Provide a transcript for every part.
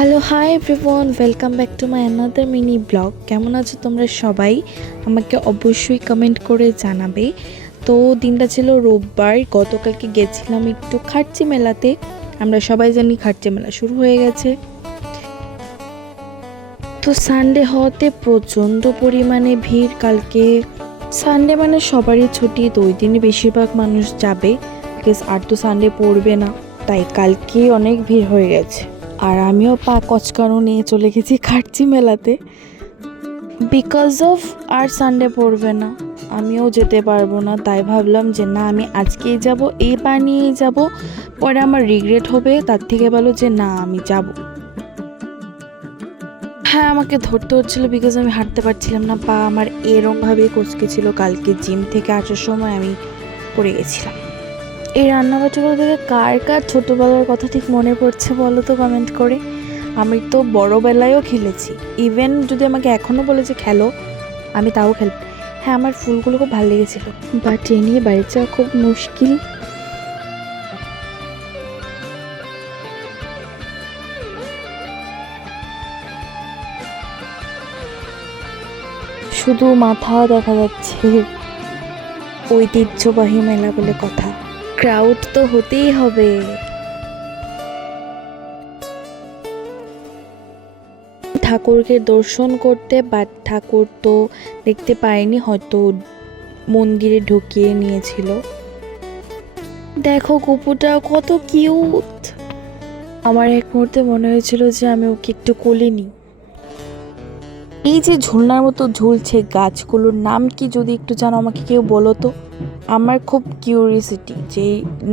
Hello, hi everyone, welcome back to my another mini blog. কেমন আছো তোমরা সবাই? আমাকে অবশ্যই কমেন্ট করে জানাবে। তো দিনটা ছিল রোববার। গতকালকে গেছিলাম একটু খার্চি মেলাতে। আমরা সবাই জানি খার্চি মেলা শুরু হয়ে গেছে। তো সানডে হওয়াতে প্রচণ্ড পরিমাণে ভিড়। কালকে সানডে মানে সবারই ছুটি, তো ওই দিনই বেশিরভাগ মানুষ যাবে, বিকজ আর তো সানডে পড়বে না, তাই কালকে অনেক ভিড় হয়ে গেছে। আর আমিও পা কচকানো নিয়ে চলে গেছি খার্চি মেলাতে, বিকজ অফ আর সানডে পড়বে না, আমিও যেতে পারবো না। তাই ভাবলাম যে না, আমি আজকেই যাব, এই পা নিয়েই যাব, পরে আমার রিগ্রেট হবে, তার থেকে ভালো যে না, আমি যাব। হ্যাঁ, আমাকে ধরতে হচ্ছিল বিকজ আমি হাঁটতে পারছিলাম না, পা আমার এরমভাবে কচকে ছিল। কালকে জিম থেকে আসার সময় আমি পড়ে গেছিলাম। এই রান্নাবাটিগুলো থেকে কার কার ছোটোবেলার কথা ঠিক মনে পড়ছে বলো তো কমেন্ট করে। আমি তো বড়োবেলায়ও খেলেছি, ইভেন যদি আমাকে এখনও বলে যে খেলো, আমি তাও খেলব। হ্যাঁ, আমার ফুলগুলো খুব ভালো লেগেছিল, বাট এ নিয়ে বাড়ি যাওয়া খুব মুশকিল। শুধু মাথা দেখা যাচ্ছে। ঐতিহ্যবাহী মেলা বলে কথা, ক্রাউড তো হতেই হবে। ঠাকুরকে দর্শন করতে, বাট ঠাকুর তো দেখতে পাইনি, হয়তো মন্দিরে ঢুকিয়ে নিয়েছিল। দেখো কুকুরটা কত কিউট। আমার এক মুহূর্তে মনে হয়েছিল যে আমি ওকে একটু কোলে নিই। এই যে ঝুলনার মতো ঝুলছে গাছগুলোর নাম কি, যদি একটু জানো আমাকে কেউ বলো তো। আমার খুব কিউরিয়াসিটি যে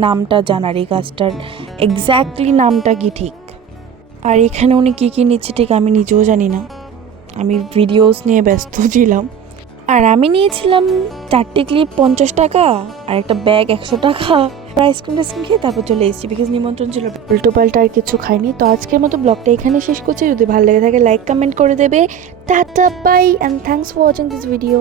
নামটা জানার, এই গাছটার এক্স্যাক্টলি নামটা কি ঠিক। আর এখানে উনি কী কী নিচ্ছে ঠিক আমি নিজেও জানি না, আমি ভিডিওস নিয়ে ব্যস্ত ছিলাম। আর আমি নিয়েছিলাম 4টে ক্লিপ 50 টাকা আর একটা ব্যাগ 100 টাকা। আইসক্রিম খেয়ে তারপর চলে এসেছি, বিকজ নিমন্ত্রণ ছিল। উল্টো পাল্টা আর কিছু খাইনি। তো আজকের মতো ব্লগটা এখানে শেষ করছি। যদি ভালো লেগে থাকে লাইক কমেন্ট করে দেবে। Tata bye and thanks for watching this video.